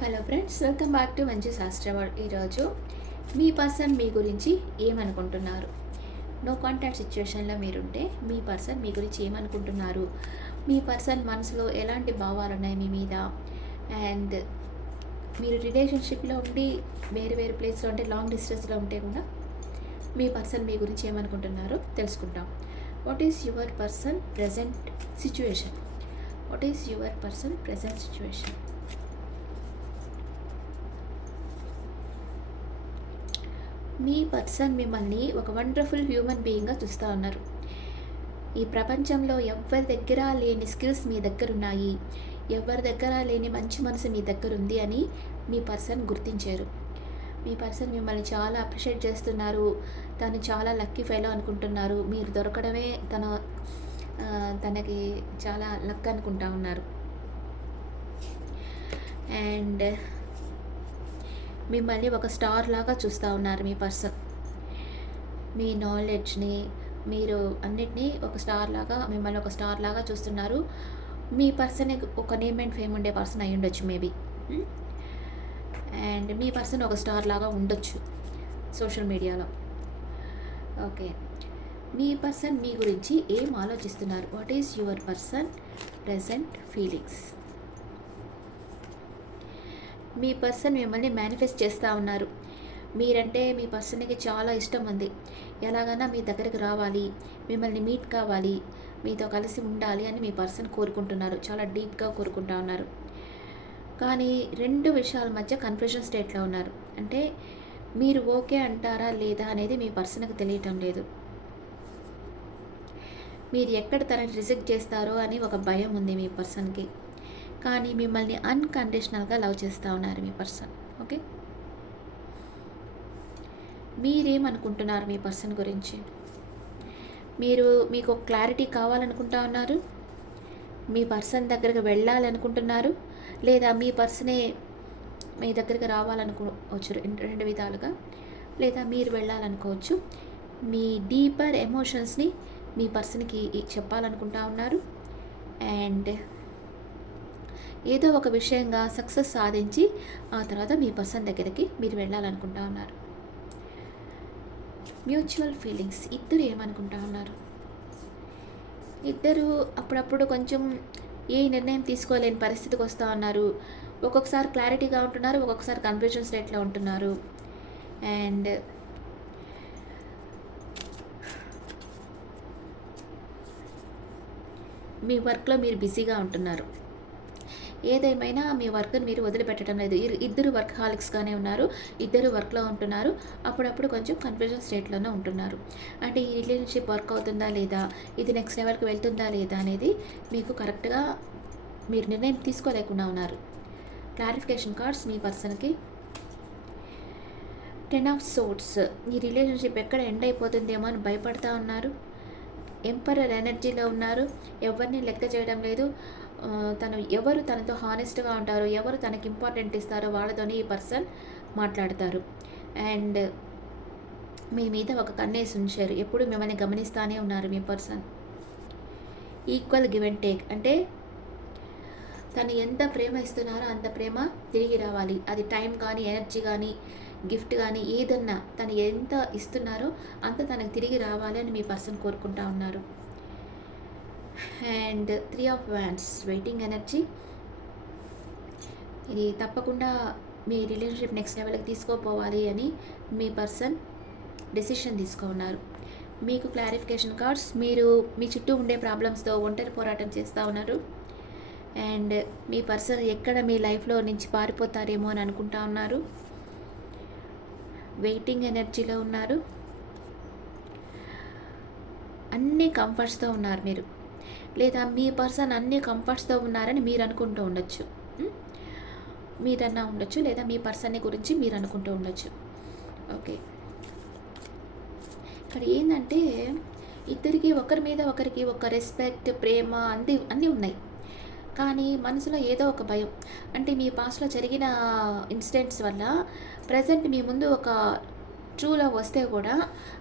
Hello friends, welcome back to మంచి శాస్త్ర world. ఈరోజు మీ పర్సన్ మీ గురించి ఏమనుకుంటున్నారు? నో కాంటాక్ట్ సిచ్యువేషన్లో మీరుంటే మీ పర్సన్ మీ గురించి ఏమనుకుంటున్నారు? మీ పర్సన్ మనసులో ఎలాంటి భావాలు ఉన్నాయి మీ మీద? అండ్ మీరు రిలేషన్షిప్లో ఉండి వేరే వేరే ప్లేస్లో ఉంటే, లాంగ్ డిస్టెన్స్లో ఉంటే కూడా మీ పర్సన్ మీ గురించి ఏమనుకుంటున్నారో తెలుసుకుంటాం. What is your person present situation? What is your person present situation? Me person మిమ్మల్ని ఒక వండర్ఫుల్ హ్యూమన్ బీయింగ్గా చూస్తూ ఉన్నారు. ఈ ప్రపంచంలో ఎవరి దగ్గర లేని స్కిల్స్ మీ దగ్గర ఉన్నాయి, ఎవరి దగ్గర లేని మంచి మనసు మీ దగ్గర ఉంది అని మీ పర్సన్ గుర్తించారు. మీ పర్సన్ మిమ్మల్ని చాలా అప్రిషియేట్ చేస్తున్నారు. తను చాలా లక్కీ ఫెలో అనుకుంటున్నారు. మీరు దొరకడమే తనకి చాలా లక్ అనుకుంటా ఉన్నారు. అండ్ మిమ్మల్ని ఒక స్టార్ లాగా చూస్తూ ఉన్నారు మీ పర్సన్. మీ నాలెడ్జ్ని, మీరు అన్నిటినీ ఒక స్టార్ లాగా, మిమ్మల్ని ఒక స్టార్ లాగా చూస్తున్నారు. మీ పర్సన్ ఒక నేమ్ అండ్ ఫేమ్ ఉండే పర్సన్ అయి ఉండొచ్చు మేబీ. అండ్ మీ పర్సన్ ఒక స్టార్ లాగా ఉండొచ్చు సోషల్ మీడియాలో. ఓకే, మీ పర్సన్ మీ గురించి ఏం ఆలోచిస్తున్నారు? What is your person present feelings? Me person మిమ్మల్ని మేనిఫెస్ట్ చేస్తూ ఉన్నారు. మీరంటే మీ పర్సన్కి చాలా ఇష్టం ఉంది. ఎలాగైనా మీ దగ్గరికి రావాలి, మిమ్మల్ని మీట్ కావాలి, మీతో కలిసి ఉండాలి అని మీ పర్సన్ కోరుకుంటున్నారు. చాలా డీప్గా కోరుకుంటా ఉన్నారు. కానీ రెండు విషయాల మధ్య కన్ఫ్యూజన్ స్టేట్లో ఉన్నారు. అంటే మీరు ఓకే అంటారా లేదా అనేది మీ పర్సన్కి తెలియటం లేదు. మీరు ఎక్కడ తనని రిజెక్ట్ చేస్తారో అని ఒక భయం ఉంది మీ పర్సన్కి. కానీ మిమ్మల్ని అన్కండిషనల్గా లవ్ చేస్తూ ఉన్నారు మీ పర్సన్. ఓకే, మీరేమనుకుంటున్నారు మీ పర్సన్ గురించి? మీకు ఒక క్లారిటీ కావాలనుకుంటా ఉన్నారు, మీ పర్సన్ దగ్గరికి వెళ్ళాలనుకుంటున్నారు, లేదా మీ పర్సనే మీ దగ్గరికి రావాలనుకోవచ్చు. రెండు విధాలుగా, లేదా మీరు వెళ్ళాలనుకోవచ్చు. మీ డీపర్ ఎమోషన్స్ని మీ పర్సన్కి చెప్పాలనుకుంటా ఉన్నారు. అండ్ ఏదో ఒక విషయంగా సక్సెస్ సాధించి ఆ తర్వాత మీ పర్సన్ దగ్గరికి మీరు వెళ్ళాలనుకుంటా ఉన్నారు. మ్యూచువల్ ఫీలింగ్స్, ఇద్దరు ఏమనుకుంటా ఉన్నారు? ఇద్దరు అప్పుడప్పుడు కొంచెం ఏ నిర్ణయం తీసుకోలేని పరిస్థితికి వస్తూ ఉన్నారు. ఒక్కొక్కసారి క్లారిటీగా ఉంటున్నారు, ఒక్కొక్కసారి కన్ఫ్యూజన్ స్టేట్లో ఉంటున్నారు. అండ్ మీ వర్క్లో మీరు బిజీగా ఉంటున్నారు. ఏదేమైనా మీ వర్క్ని మీరు వదిలిపెట్టడం లేదు. ఇద్దరు వర్క్ హాలిక్స్గానే ఉన్నారు, ఇద్దరు వర్క్లో ఉంటున్నారు. అప్పుడప్పుడు కొంచెం కన్ఫ్యూజన్ స్టేట్లోనే ఉంటున్నారు. అంటే ఈ రిలేషన్షిప్ వర్క్ అవుతుందా లేదా, ఇది నెక్స్ట్ లెవెల్కి వెళ్తుందా లేదా అనేది మీకు కరెక్ట్గా మీరు నిర్ణయం తీసుకోలేకుండా ఉన్నారు. క్లారిఫికేషన్ కార్డ్స్ మీ పర్సన్కి. 10 ఆఫ్ సోర్ట్స్, ఈ రిలేషన్షిప్ ఎక్కడ ఎండ్ అయిపోతుందేమో అని భయపడతా ఉన్నారు. ఎంపరర్ ఎనర్జీలో ఉన్నారు. ఎవరిని లెక్క చేయడం లేదు. ఎవరు తనతో హానెస్ట్గా ఉంటారో, ఎవరు తనకి ఇంపార్టెంట్ ఇస్తారో వాళ్ళతోనే ఈ పర్సన్ మాట్లాడతారు. అండ్ మీ మీద ఒక కన్నేసి ఉంచారు. ఎప్పుడు మిమ్మల్ని గమనిస్తూనే ఉన్నారు మీ person. Equal give and take, అంటే తను ఎంత ప్రేమ ఇస్తున్నారో అంత ప్రేమ తిరిగి రావాలి. అది టైం కానీ, ఎనర్జీ కానీ, గిఫ్ట్ కానీ, ఏదన్నా తను ఎంత ఇస్తున్నారో అంత తనకు తిరిగి రావాలి అని మీ పర్సన్ కోరుకుంటా ఉన్నారు. And 3 of wands, waiting energy. ఇది తప్పకుండా మీ రిలేషన్షిప్ నెక్స్ట్ లెవెల్కి తీసుకోపోవాలి అని మీ పర్సన్ డెసిషన్ తీసుకున్నారు. మీకు క్లారిఫికేషన్ కార్డ్స్, మీరు మీ చుట్టూ ఉండే ప్రాబ్లమ్స్తో ఒంటరి పోరాటం చేస్తూ ఉన్నారు. అండ్ మీ పర్సన్ ఎక్కడ మీ లైఫ్లో నుంచి పారిపోతారేమో అని అనుకుంటా ఉన్నారు. వెయిటింగ్ ఎనర్జీలో ఉన్నారు. అన్ని కంఫర్ట్స్తో ఉన్నారు మీరు, లేదా మీ పర్సన్ అన్ని కంఫర్ట్స్తో ఉన్నారని మీరు అనుకుంటూ ఉండొచ్చు. మీరన్నా ఉండొచ్చు, లేదా మీ పర్సన్ని గురించి మీరు అనుకుంటూ ఉండొచ్చు. ఓకే, ఇక్కడ ఏంటంటే ఇద్దరికి ఒకరి మీద ఒకరికి ఒక రెస్పెక్ట్, ప్రేమ అన్నీ ఉన్నాయి. కానీ మనసులో ఏదో ఒక భయం. అంటే మీ పాస్ట్లో జరిగిన ఇన్సిడెంట్స్ వల్ల ప్రజెంట్ మీ ముందు ఒక ట్రూ లవ్ వస్తే కూడా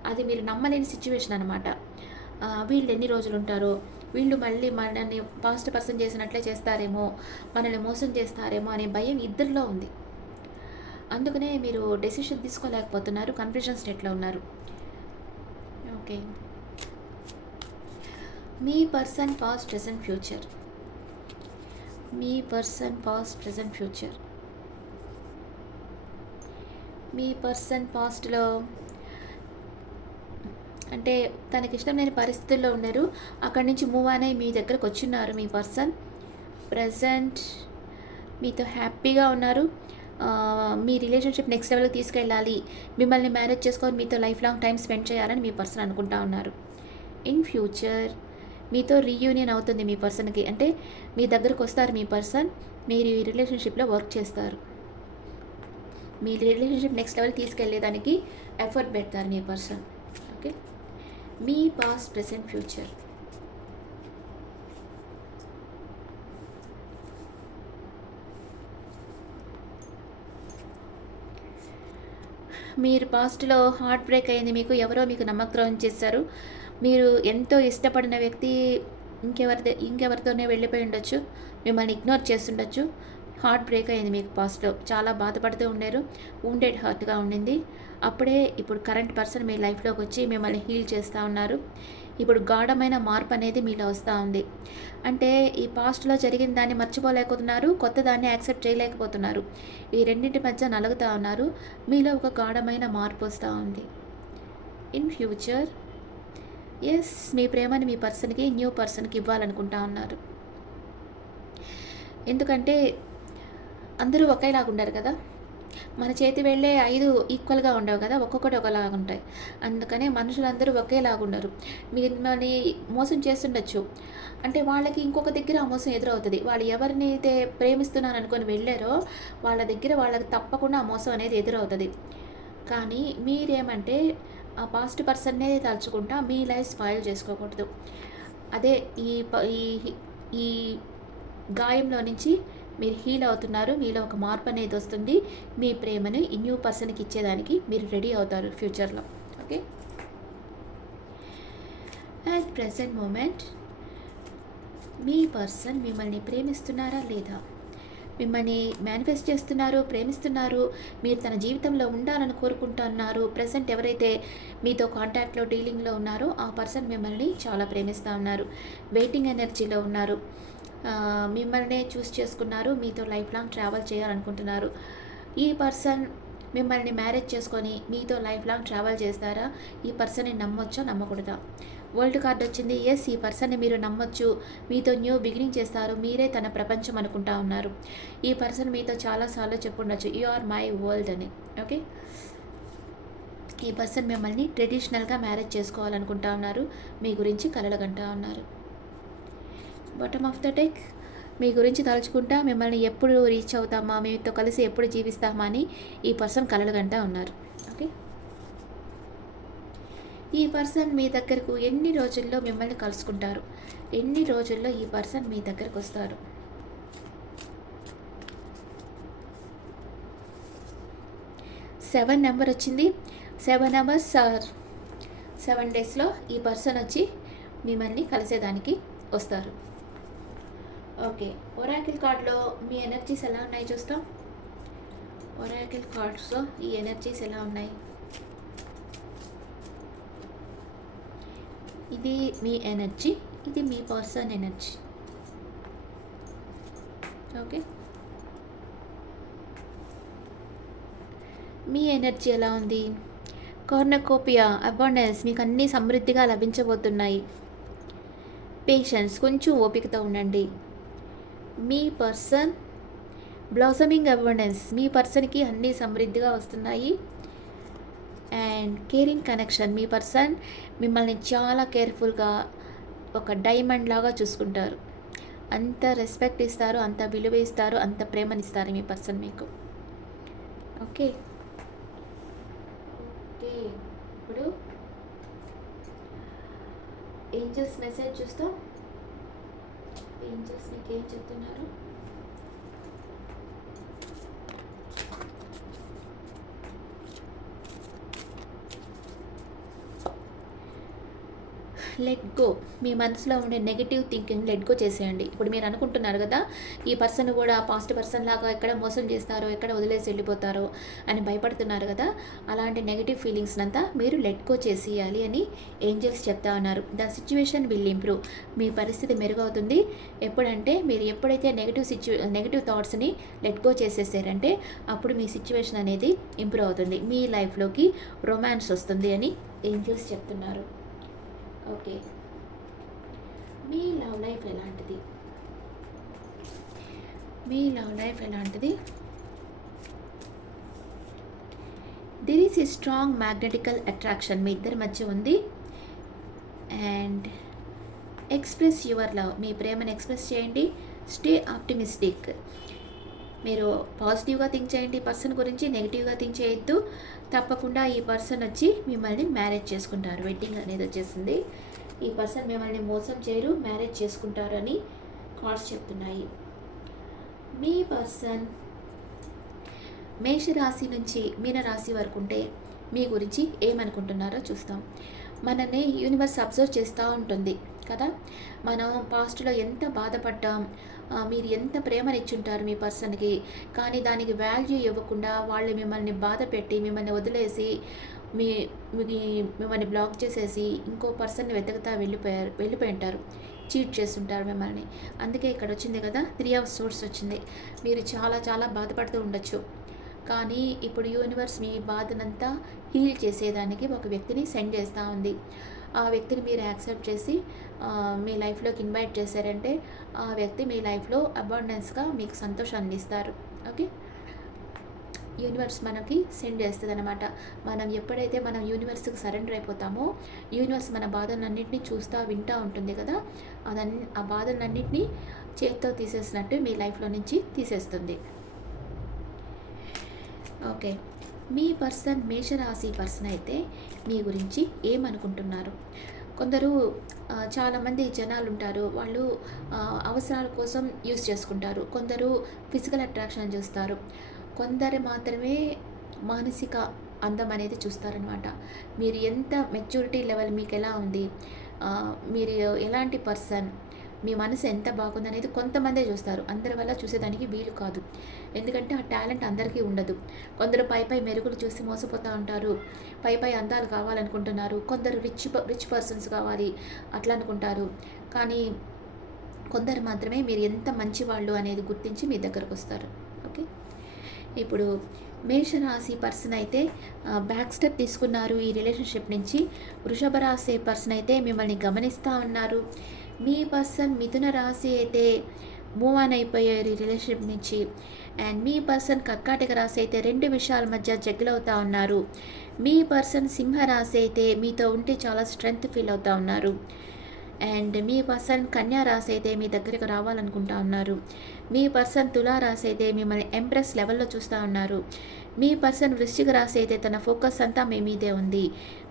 అది మీరు నమ్మలేని సిచ్యువేషన్ అనమాట. వీళ్ళు ఎన్ని రోజులు ఉంటారో, వీళ్ళు మళ్ళీ మనల్ని పాస్ట్ పర్సన్ చేసినట్లే చేస్తారేమో, మనల్ని మోసం చేస్తారేమో అనే భయం ఇద్దరిలో ఉంది. అందుకనే మీరు డెసిషన్ తీసుకోలేకపోతున్నారు, కన్ఫ్యూజన్ స్టేట్లో ఉన్నారు. ఓకే. మీ పర్సన్ పాస్ట్ ప్రెజెంట్ ఫ్యూచర్. మీ పర్సన్ పాస్ట్ ప్రెజెంట్ ఫ్యూచర్. మీ పర్సన్ పాస్ట్లో అంటే తనకిష్టం లేని పరిస్థితుల్లో ఉన్నారు, అక్కడి నుంచి మూవ్ అని మీ దగ్గరకు వచ్చిన్నారు. మీ పర్సన్ ప్రజెంట్ మీతో హ్యాపీగా ఉన్నారు. మీ రిలేషన్షిప్ నెక్స్ట్ లెవెల్కి తీసుకెళ్ళాలి, మిమ్మల్ని మేనేజ్ చేసుకొని మీతో లైఫ్ లాంగ్ టైం స్పెండ్ చేయాలని మీ పర్సన్ అనుకుంటా ఉన్నారు. ఇన్ ఫ్యూచర్ మీతో రీయూనియన్ అవుతుంది మీ పర్సన్కి, అంటే మీ దగ్గరకు వస్తారు మీ పర్సన్, మీరు ఈ రిలేషన్షిప్లో వర్క్ చేస్తారు. మీ రిలేషన్షిప్ నెక్స్ట్ లెవెల్ తీసుకెళ్ళేదానికి ఎఫర్ట్ పెడతారు మీ పర్సన్. ఓకే. మీ పాస్ట్ ప్రెజెంట్ ఫ్యూచర్. మీరు పాస్ట్లో హార్ట్ బ్రేక్ అయింది, మీకు ఎవరో మీకు నమ్మకద్రోహం చేశారు, మీరు ఎంతో ఇష్టపడిన వ్యక్తి ఇంకెవరితోనే వెళ్ళిపోయి ఉండొచ్చు, మిమ్మల్ని ఇగ్నోర్ చేస్తుండొచ్చు. హార్ట్ బ్రేక్ అయింది మీకు పాస్ట్లో, చాలా బాధపడుతూ ఉండారు, వూండెడ్ హార్ట్గా ఉండింది. అప్పుడే ఇప్పుడు కరెంట్ పర్సన్ మీ లైఫ్లోకి వచ్చి మిమ్మల్ని హీల్ చేస్తూ ఉన్నారు. ఇప్పుడు గాఢమైన మార్పు అనేది మీలో వస్తూ ఉంది. అంటే ఈ పాస్ట్లో జరిగిన దాన్ని మర్చిపోలేకపోతున్నారు, కొత్త దాన్ని యాక్సెప్ట్ చేయలేకపోతున్నారు. ఈ రెండింటి మధ్య నలుగుతూ ఉన్నారు. మీలో ఒక గాఢమైన మార్పు వస్తూ ఉంది. ఇన్ ఫ్యూచర్ ఎస్, మీ ప్రేమని మీ పర్సన్కి, న్యూ పర్సన్కి ఇవ్వాలనుకుంటా ఉన్నారు. ఎందుకంటే అందరూ ఒకేలాగా ఉండరు కదా, మన చేతి వెళ్ళే 5 ఈక్వల్గా ఉండవు కదా, ఒక్కొక్కటి ఒకలాగా ఉంటాయి. అందుకనే మనుషులందరూ ఒకేలాగా ఉండరు. మిమ్మల్ని మోసం చేస్తుండొచ్చు, అంటే వాళ్ళకి ఇంకొక దగ్గర ఆ మోసం ఎదురవుతుంది. వాళ్ళు ఎవరినైతే ప్రేమిస్తున్నాను అనుకొని వెళ్ళారో వాళ్ళ దగ్గర వాళ్ళకి తప్పకుండా ఆ మోసం అనేది ఎదురవుతుంది. కానీ మీరేమంటే ఆ పాస్ట్ పర్సన్నే తలుచుకుంటా మీ లైఫ్ స్పాయిల్ చేసుకోకూడదు. అదే ఈ గాయంలో నుంచి మీరు హీల్ అవుతున్నారు, మీలో ఒక మార్పు అనేది వస్తుంది. మీ ప్రేమని ఈ న్యూ పర్సన్కి ఇచ్చేదానికి మీరు రెడీ అవుతారు ఫ్యూచర్లో. ఓకే. అట్ ప్రెజెంట్ మూమెంట్ మీ పర్సన్ మిమ్మల్ని ప్రేమిస్తున్నారా లేదా, మిమ్మల్ని మేనిఫెస్ట్ చేస్తున్నారు, ప్రేమిస్తున్నారు, మీరు తన జీవితంలో ఉండాలని కోరుకుంటున్నారు. ప్రజెంట్ ఎవరైతే మీతో కాంటాక్ట్లో డీలింగ్లో ఉన్నారో ఆ పర్సన్ మిమ్మల్ని చాలా ప్రేమిస్తూ ఉన్నారు, వెయిటింగ్ ఎనర్జీలో ఉన్నారు, మిమ్మల్నే చూస్ చేసుకున్నారు, మీతో లైఫ్ లాంగ్ ట్రావెల్ చేయాలనుకుంటున్నారు. ఈ పర్సన్ మిమ్మల్ని మ్యారేజ్ చేసుకొని మీతో లైఫ్ లాంగ్ ట్రావెల్ చేస్తారా, ఈ పర్సన్ని నమ్మొచ్చా నమ్మకూడదా. వరల్డ్ కార్డ్ వచ్చింది. ఎస్, ఈ పర్సన్ని మీరు నమ్మొచ్చు, మీతో న్యూ బిగినింగ్ చేస్తారు, మీరే తన ప్రపంచం అనుకుంటా ఉన్నారు. ఈ పర్సన్ మీతో చాలాసార్లు చెప్పుండొచ్చు, యు ఆర్ మై వరల్డ్ అని. ఓకే. ఈ పర్సన్ మిమ్మల్ని ట్రెడిషనల్గా మ్యారేజ్ చేసుకోవాలనుకుంటా ఉన్నారు, మీ గురించి కలలుగంటా ఉన్నారు. బాటమ్ ఆఫ్ ద డెక్ మీ గురించి తలుచుకుంటా మిమ్మల్ని ఎప్పుడు రీచ్ అవుతామా, మీతో కలిసి ఎప్పుడు జీవిస్తామా అని ఈ పర్సన్ కలలుగంటా ఉన్నారు. ఓకే. ఈ పర్సన్ మీ దగ్గరకు ఎన్ని రోజుల్లో మిమ్మల్ని కలుసుకుంటారు, ఎన్ని రోజుల్లో ఈ పర్సన్ మీ దగ్గరకు వస్తారు. సెవెన్ నెంబర్ వచ్చింది. 7 నెంబర్స్ 7 డేస్లో ఈ పర్సన్ వచ్చి మిమ్మల్ని కలిసేదానికి వస్తారు. ఓకే. ఒరాకిల్ కార్డ్లో మీ ఎనర్జీస్ ఎలా ఉన్నాయి చూస్తాం. ఒరాకిల్ కార్డ్స్లో ఈ ఎనర్జీస్ ఎలా ఉన్నాయి. ఇది మీ ఎనర్జీ, ఇది మీ పర్సన్ ఎనర్జీ. ఓకే. మీ ఎనర్జీ ఎలా ఉంది. కార్నకోపియా, అబాండెన్స్, మీకు అన్నీ సమృద్ధిగా లభించబోతున్నాయి. పేషెన్స్, కొంచెం ఓపికతో ఉండండి. మీ పర్సన్ బ్లాసమింగ్ అబాండెన్స్, మీ పర్సన్కి అన్నీ సమృద్ధిగా వస్తున్నాయి. And caring connection, me person మిమ్మల్ని చాలా కేర్ఫుల్గా ఒక డైమండ్ లాగా చూసుకుంటారు, అంత రెస్పెక్ట్ ఇస్తారు, అంత విలువ ఇస్తారు, అంత ప్రేమనిస్తారు మీ పర్సన్ మీకు. ఓకే. ఓకే. ఇప్పుడు ఏంజల్స్ మెసేజ్ చూస్తాం. ఏంజల్స్ మీకు ఏం చెప్తున్నారు. Let go. మీ మనసులో ఉండే నెగెటివ్ థింకింగ్ లెట్ గో చేసేయండి. ఇప్పుడు మీరు అనుకుంటున్నారు కదా, ఈ పర్సన్ కూడా పాస్ట్ పర్సన్ లాగా ఎక్కడ మోసం చేస్తారో, ఎక్కడ వదిలేసి వెళ్ళిపోతారో అని భయపడుతున్నారు కదా, అలాంటి నెగటివ్ ఫీలింగ్స్ అంతా మీరు లెట్ గో చేసేయాలి అని ఏంజల్స్ చెప్తా ఉన్నారు. The situation will improve. మీ పరిస్థితి మెరుగవుతుంది. ఎప్పుడంటే మీరు ఎప్పుడైతే నెగటివ్ థాట్స్ని లెట్ గో చేసేసారంటే అప్పుడు మీ సిచ్యువేషన్ అనేది ఇంప్రూవ్ అవుతుంది. మీ లైఫ్లోకి రొమాన్స్ వస్తుంది అని ఏంజల్స్ చెప్తున్నారు. ఓకే, మీ లవ్ లైఫ్ ఎలాంటిది? మీ లవ్ లైఫ్ ఎలాంటిది? There is a strong magnetical attraction మీ ఇద్దరి మధ్య ఉంది. And express your love. మీ ప్రేమను ఎక్స్ప్రెస్ చేయండి. Stay optimistic. మీరు పాజిటివ్గా థింక్ చేయండి పర్సన్ గురించి, నెగిటివ్గా థింక్ చేయొద్దు. తప్పకుండా ఈ పర్సన్ వచ్చి మిమ్మల్ని మ్యారేజ్ చేసుకుంటారు. వెడ్డింగ్ అనేది వచ్చేసింది. ఈ పర్సన్ మిమ్మల్ని మోసం చేయరు, మ్యారేజ్ చేసుకుంటారు అని కార్డ్స్ చెప్తున్నాయి. మీ పర్సన్ మేషరాశి నుంచి మీనరాశి వరకు ఉంటే మీ గురించి ఏమనుకుంటున్నారో చూస్తాం. మనల్ని యూనివర్స్ అబ్జర్వ్ చేస్తూ ఉంటుంది కదా. మనం పాస్ట్లో ఎంత బాధపడ్డాం, మీరు ఎంత ప్రేమనిచ్చుంటారు మీ పర్సన్కి, కానీ దానికి వాల్యూ ఇవ్వకుండా వాళ్ళు మిమ్మల్ని బాధ పెట్టి మిమ్మల్ని వదిలేసి మిమ్మల్ని బ్లాక్ చేసేసి ఇంకో పర్సన్ని వెతుకుతా వెళ్ళిపోయి ఉంటారు. చీట్ చేస్తుంటారు మిమ్మల్ని. అందుకే ఇక్కడ వచ్చింది కదా, 3 ఆఫ్ సోర్స్ వచ్చింది. మీరు చాలా చాలా బాధపడుతూ ఉండొచ్చు, కానీ ఇప్పుడు యూనివర్స్ మీ బాధనంతా హీల్ చేసేదానికి ఒక వ్యక్తిని సెండ్ చేస్తూ ఉంది. ఆ వ్యక్తిని మీరు యాక్సెప్ట్ చేసి మీ లైఫ్లోకి ఇన్వైట్ చేశారంటే ఆ వ్యక్తి మీ లైఫ్లో అబాండెన్స్గా మీకు సంతోషాన్ని ఇస్తారు. ఓకే, యూనివర్స్ మనకి సెండ్ చేస్తుంది అనమాట. మనం ఎప్పుడైతే మనం యూనివర్స్కి సరెండర్ అయిపోతామో యూనివర్స్ మన బాధలన్నింటినీ చూస్తూ వింటూ ఉంటుంది కదా, ఆ బాధలన్నింటినీ చేతితో తీసేసినట్టు మీ లైఫ్లో నుంచి తీసేస్తుంది. ఓకే, మీ పర్సన్ మేషరాశి పర్సన్ అయితే మీ గురించి ఏమనుకుంటున్నారు? కొందరు చాలామంది జనాలు ఉంటారు, వాళ్ళు అవసరాల కోసం యూస్ చేసుకుంటారు. కొందరు ఫిజికల్ అట్రాక్షన్ చూస్తారు. కొందరు మాత్రమే మానసిక అందం అనేది చూస్తారనమాట. మీరు ఎంత మెచ్యూరిటీ లెవెల్ మీకు ఎలా ఉంది, మీరు ఎలాంటి పర్సన్, మీ మనసు ఎంత బాగుంది అనేది కొంతమందే చూస్తారు. అందరి వల్ల చూసేదానికి వీలు కాదు. ఎందుకంటే ఆ టాలెంట్ అందరికీ ఉండదు. కొందరు పై మెరుగులు చూసి మోసపోతూ ఉంటారు, పై అందాలు కావాలనుకుంటున్నారు. కొందరు రిచ్ పర్సన్స్ కావాలి అట్లా అనుకుంటారు. కానీ కొందరు మాత్రమే మీరు ఎంత మంచివాళ్ళు అనేది గుర్తించి మీ దగ్గరకు వస్తారు. ఓకే, ఇప్పుడు మేషరాశి పర్సన్ అయితే బ్యాక్ స్టెప్ తీసుకున్నారు ఈ రిలేషన్షిప్ నుంచి. వృషభ రాశి పర్సన్ అయితే మిమ్మల్ని గమనిస్తూ ఉన్నారు. మీ పర్సన్ మిథున రాశి అయితే మూవ్ ఆన్ అయిపోయారు ఈ రిలేషన్షిప్ నుంచి. అండ్ మీ పర్సన్ కర్కాటక రాశి అయితే 2 విషయాల మధ్య జగ్గులు అవుతూ ఉన్నారు. మీ పర్సన్ సింహ రాశి అయితే మీతో ఉంటే చాలా స్ట్రెంగ్త్ ఫీల్ అవుతూ ఉన్నారు. అండ్ మీ పర్సన్ కన్యా రాశి అయితే మీ దగ్గరకు రావాలనుకుంటా ఉన్నారు. మీ పర్సన్ తులా రాశి అయితే మిమ్మల్ని ఎంప్రెస్ లెవెల్లో చూస్తూ ఉన్నారు. మీ పర్సన్ వృశ్చిక రాశి అయితే తన ఫోకస్ అంతా మీ మీదే ఉంది.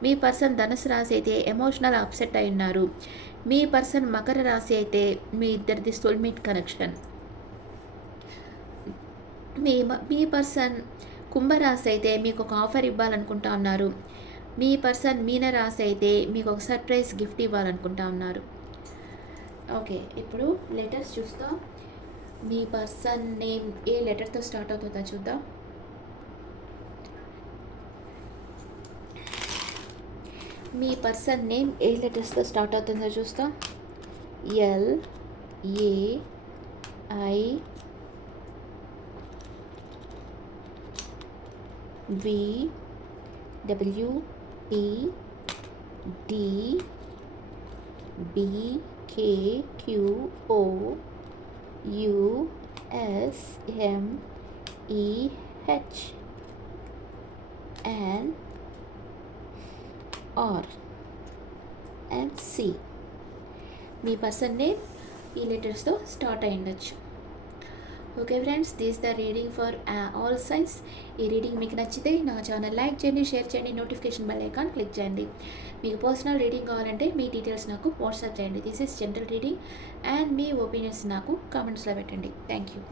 మీ పర్సన్ ధనుసు రాశి అయితే ఎమోషనల్ అప్సెట్ అయి ఉన్నారు. మీ పర్సన్ మకర రాశి అయితే మీ ఇద్దరిది సోల్మేట్ కనెక్షన్. మీ పర్సన్ కుంభరాశి అయితే మీకు ఒక ఆఫర్ ఇవ్వాలనుకుంటా ఉన్నారు. మీ పర్సన్ మీనరాశి అయితే మీకు ఒక సర్ప్రైజ్ గిఫ్ట్ ఇవ్వాలనుకుంటా ఉన్నారు. ఓకే, ఇప్పుడు లెటర్స్ చూస్తాం. మీ పర్సన్ నేమ్ ఏ లెటర్తో స్టార్ట్ అవుతుందో చూద్దాం. మీ పర్సన్ నేమ్ ఏ లెటర్స్తో స్టార్ట్ అవుతుందో చూస్తాం. L, A, I, V, W, T, D, B, K, Q, O, U, S, M, E, H, and R and C. మీ పర్సన్ నేమ్ ఈ లెటర్స్తో స్టార్ట్ అయి ఉండొచ్చు. Okay friends, this the reading for all signs. ఈ reading మీకు నచ్చితే నా channel like చేయండి, షేర్ చేయండి, నోటిఫికేషన్ బెల్ ఐకాన్ క్లిక్ చేయండి. మీకు పర్సనల్ రీడింగ్ కావాలంటే మీ డీటెయిల్స్ నాకు వాట్సాప్ చేయండి. This is general reading and me opinions నాకు కామెంట్స్లో పెట్టండి. Thank you.